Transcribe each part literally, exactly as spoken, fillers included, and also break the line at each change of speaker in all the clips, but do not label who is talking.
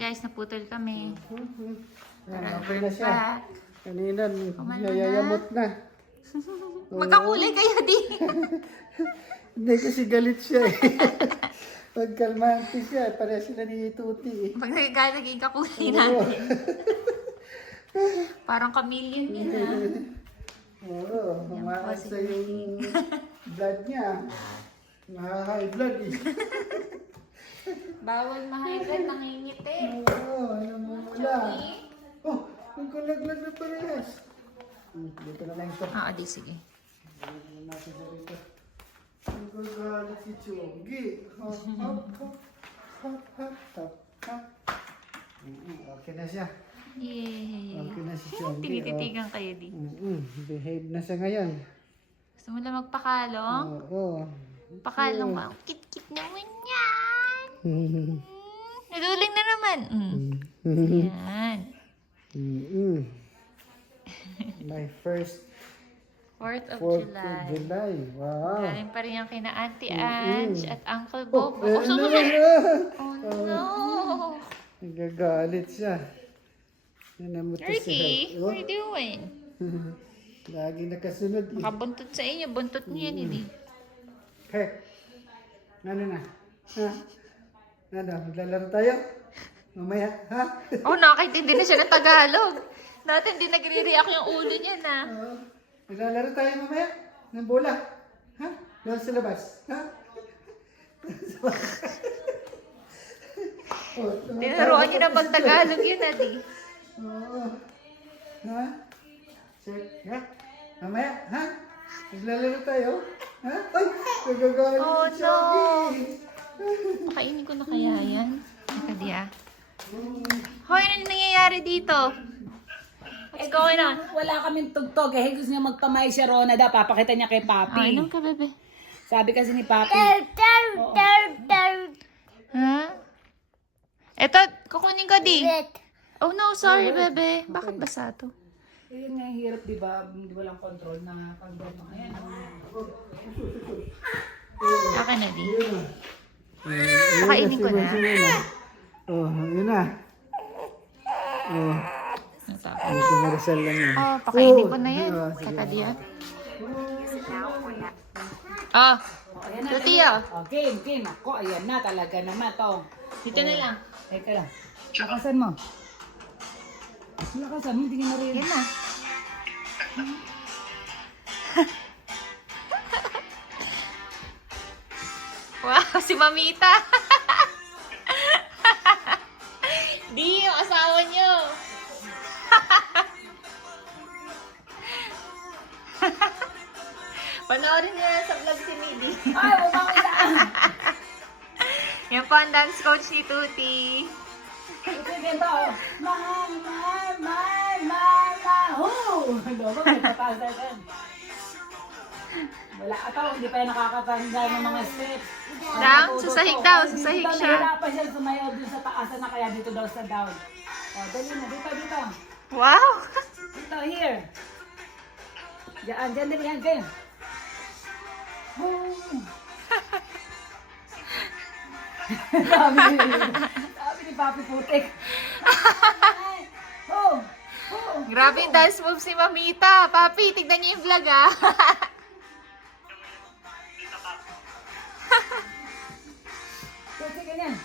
guys, naputol kami.
Ayan, okay na siya. Kanina,
Kumalma na.
yayamot na.
Magkakulay kayo di.
Hindi kasi galit siya eh. Pagkalmante siya, pareha sila ni Tuti eh.
Pag nagkaka naging kakulay natin. Parang chameleon yun ah.
Oo, humaan sa yung blood niya. Nakaka-high blood eh.
Bawal ma-high blood, nangingiti.
Oo, ano mo mula. Oh, nagkalaglag na parehas. Hmm, dito na lang ito.
Ah, di sige.
Dito natin sa rito. Nagkagalit si Chogi. Hop, hop, hop. Hop, hop, hop, hop. Mm, okay na siya.
Yay.
Okay na si Chogi.
Tinititigan kayo di.
Mm, behave na siya ngayon.
Gusto mo lang magpakalong?
Oo.
Pakalong ka. Kit-kit naman yan. Mm, naduling na naman. Mm. Yan.
Mm-mm. My first
fourth of
fourth
July.
of July. Wow.
Galing pa rin yung kina Auntie Ange at Uncle
Oh,
Bob.
eh,
Oh, sumunod.
ano?
Oh no.
Nagagalit siya. Nanamot siya.
Ricky,
Oh,
what are you doing?
lagi nakasunod. Eh.
Makabuntot sa inyo. Buntot niyo yan, hindi.
Hey, ano na? Ha? Ano, maglalaro tayo? Mamaya, ha?
Oh, nakakaintindi na siya ng Tagalog. Dati hindi nagre-react yung ulo niya na.
Oo. Maglalaro tayo mamaya? Ng bola? Ha? Doon sa labas? Ha? Oh,
Tinuruan niyo na mag-Tagalog yun, Adi.
Oo. Ha? Sir, ha? Mamaya, ha? Maglalaro tayo? Ha? Ay! Nagagalit
Oh,
si
no.
Chogi.
Pakainin ko na kaya yan. Ito di ah. Hoy, ano nangyayari dito? What's going on?
Wala kaming tugtog eh. Gusto niya magpamay si Rona daw. Papakita niya kay Papi.
Ah, anong ka, bebe?
Sabi kasi ni Papi.
Ha? Eto, kukunin ko di. Oh no, sorry, bebe. Bakit basa to?
Eh, yun nga yung hirap, di ba? Hindi walang control na pag-doto. Ayan.
Akin na di. Pakainin ko na.
Oh, yun na. Oh,
Natapos.
ang kumarasal lang yun.
Oh, pakainin ko na yan.
Oh, sige.
Teka di ah. Oh,
Ayan na.
tuti ah.
Oh, game, game. Ako, ayan na talaga naman to.
Dito na lang.
Teka lang. Lakasan mo. Lakasan mo, hindi ka na rin.
Yan na. Wow, si Mamita. Di, yung asawa niyo. Panoorin niyo yan sa vlog si Midi.
Ay, umami na.
Yan po ang dance coach ni Tuti.
Sige to. Mahal, mahal, mahal, mahal, mahal. Ano ba? May patasa yan. Wala ka tao, hindi pa yan nakakatanda ng mga steps.
Down? Sasahig daw, sasahig siya.
Nahirapan siya sumayaw dun sa taasan na kaya dito daw sa down. O, dali na, dito, dito.
Wow!
Dito, here. Diyan, diyan, dali, yan, diyan. Sabi ni, sabi ni Papi Putik. Oh, oh.
Grabe yung dance moves ni Mamita. Papi, tignan niyo yung vlog ah.
Sige, ganyan.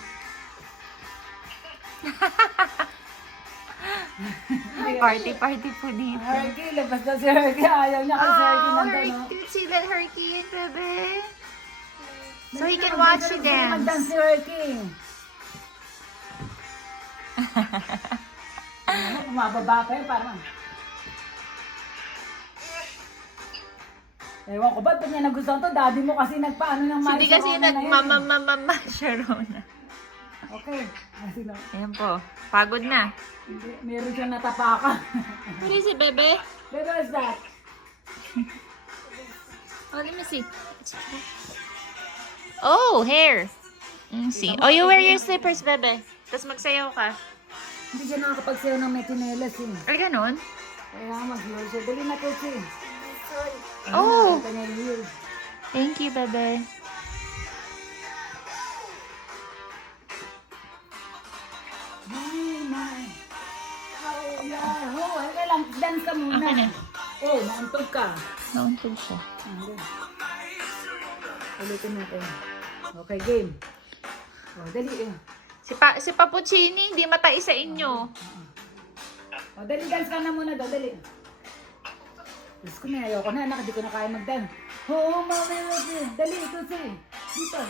Party, party po dito.
Herky, labas daw si Herky. Ayaw niya kasi Herky
Oh,
nandun, no?
Herky, sila Herky and bebe. So he can watch you dance.
Mag-dance si Herky. Ano, kumababa pa yun, parang. Ewan ko, ba't ba niya nagustuhan to? Daddy mo kasi nagpaano ng
Hindi
Maisha
kasi
Rona na yun, eh.
nagmamamamama Sharona.
Okay. Kasi na,
Ayan po. Pagod na.
hindi, meron siyang natapakan.
What is it, bebe?
But what's that?
Oh, let me see. Oh, hair. Let me see. Oh, you wear your slippers, bebe. Tapos magsayaw ka.
Hindi siya nakakapagsayaw ng metinelas eh.
Ay, ganun?
Kaya mag-heal siya. Dali na to siya.
Oh.
Nakita niya yung heal.
Thank you, bebe.
Ah, lang. Dance ka muna.
Akin na.
Oh, mauntog ka.
Nauntog siya.
Ayan. Ulitin natin. Okay, game. Oh, dali eh.
Si, pa, si Papuccini, hindi matai sa inyo.
Oh, dali, dance ka na muna daw, dali. Diyos ko na, ayoko na, anak, di ko na kaya mag-dance. Oo, oh, mami, mami. Dali, ito si. Dito.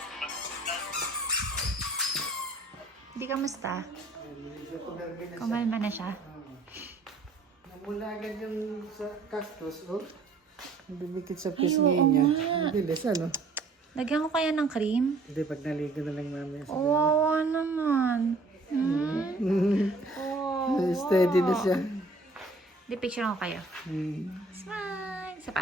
Hindi kamusta?
Medyo pumirmi na siya.
Kumalma na siya.
Namula agad yung sa cactus, oh. Dumikit sa
Ay,
pisngi
oo
niya.
nga.
Ang bilis, ano?
Lagyan ko kaya ng cream?
Hindi, pag naligo na lang mamaya sa
Wawa naman. Hmm?
oh. Steady na siya.
Di picture ko kayo.
Hmm.
Smile! Isa pa.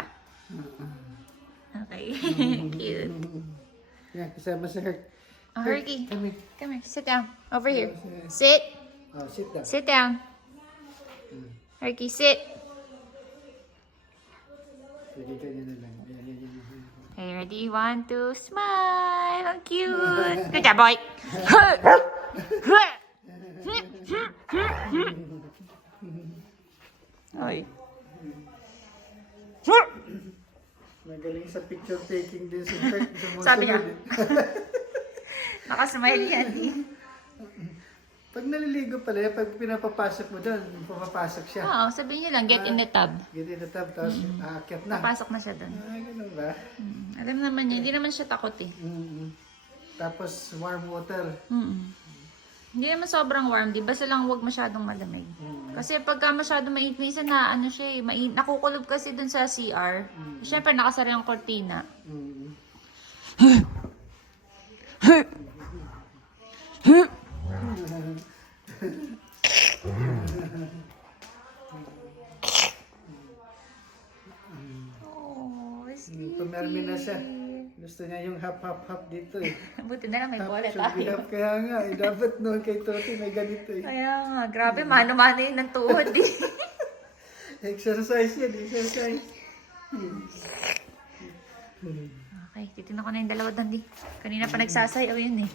Okay. Cute.
Yan, kasama sa Herc.
Oh, Herky.
Kami.
Come here. Sit down. Over here. Sit.
Oh, sit down.
Sit down. Herky, sit.
Sige, ganyan na lang. Yan, yan, yan, yan.
Okay, ready? One, two, smile. Ang cute. Good job, boy. Ay.
Magaling sa picture taking din si Herc. Sumusunod
Sabi niya.
eh.
Nakasmile yan. eh.
Pag naliligo pala, pag pinapapasok mo doon, pumapasok siya.
Oo, sabihin niyo lang, get in the tub.
Get in the tub, tapos aakyat na.
Papasok na siya doon.
Ah, ganun ba?
Mm, alam naman niya, hindi naman siya takot eh.
Mm-hmm. Tapos warm water.
Mm. Hindi naman sobrang warm, di basta lang huwag masyadong malamig. Kasi pagka masyadong mainit, minsan na ano siya eh, main, nakukulob kasi dun sa C R. Siyempre nakasara yung kortina.
Mm-hmm.
Oh,
Pumirmi na siya. Gusto niya yung hap-hap-hap dito eh.
buti na lang may
Hap,
bola
should be
tayo.
hap. Kaya nga, eh, dapat no, kay Toti may ganito eh.
Kaya nga, grabe, mano-mano yun ng tuhod eh.
Exercise yan, exercise.
Okay, titignan ko na yung dalawa dandi. Kanina pa nagsasayaw yun eh.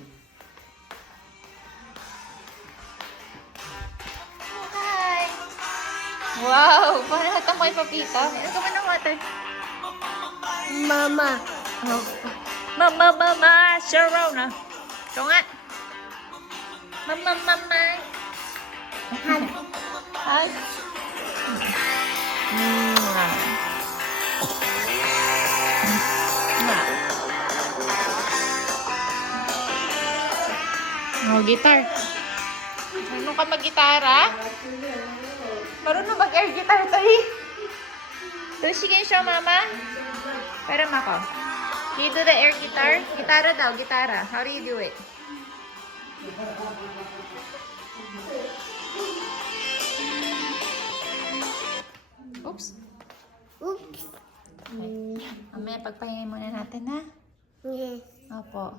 Hi! Wow! Parang hatang kay Papita. Ano ka ba ng water? Mama! Oh. Mama, mama! Sharona! Ito nga! Mama, mama! Hi! Hi! Mwah. Mwah. Oh, guitar. Marunong ka mag-gitara? Marunong mag-air guitar to eh. Toshi can show mama? Para mako. Can you do the air guitar? Gitara daw, gitara. How do you do it? Oops.
Oops.
Okay. Mamaya pagpahingin muna natin ha.
Yes.
Opo.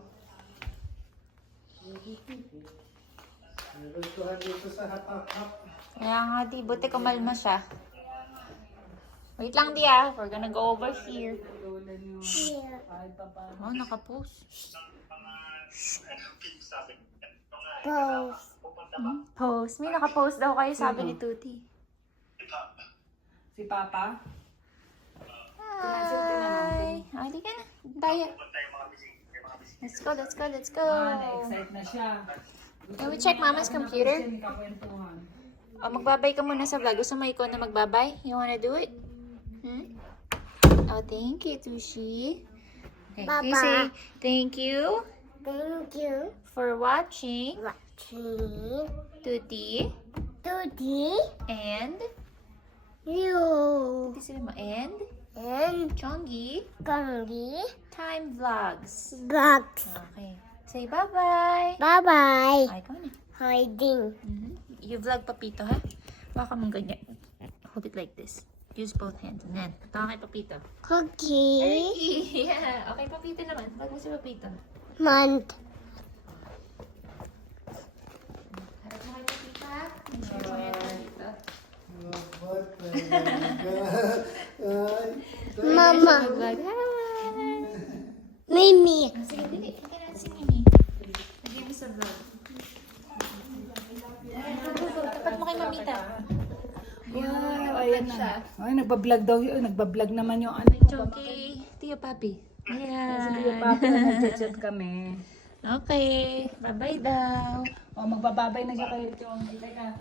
Nagultuhan dito sa hap-hap-hap.
Kaya nga di, buti kumalma siya. Wait lang di ah. We're gonna go over here.
Here.
Oh, nakapost.
Pose.
Hmm? Post. May nakapost daw kayo, sabi ni Tuti.
Si Papa.
Hi! Ah, di ka na. Tayo. Let's go, let's go, let's go.
Ah, na-excite na siya.
Can we check Mama's computer?
Kasi may kakwentuhan.
O, magbabay ka muna sa vlog. Gusto mo ikaw na magbabay? You wanna do it? Hmm? Oh, thank you, Tushi. Okay, can you
Baba.
say thank you
Thank you.
for watching
Watching.
Tuti
Tutti.
and
You.
Tuti sabi mo, and
And
Chongi
Gongi.
Time Vlogs.
Box.
Okay. Say bye-bye.
Bye-bye.
Ay, ikaw na.
Hiding.
Mhm. You vlog Papito, ha? Baka mong ganyan. Hold it like this. Use both hands. And then, ito kay Papito.
Cookie.
Yeah. Okay, Papito naman. Vlog mo si Papito.
Month.
Harap mo kay Papito, ha? Share mo yan, Papito.
What the God? Ay,
Mama.
Vlog. Hi!
Mimi.
Ah, sige, dili. Hindi natin si Mimi. Lagyan mo sa vlog. Ay, go, go, go. Tapat mo kay Mamita.
Wow, ayan na. Ay, nagbablog daw yun. Nagbablog naman yung ano.
Chonky. Tio Papi.
Kasi
Ayan.
yung papa, nag-chat kami.
Okay. Bye-bye daw.
O, magbababay na siya kayo, Chong. Teka.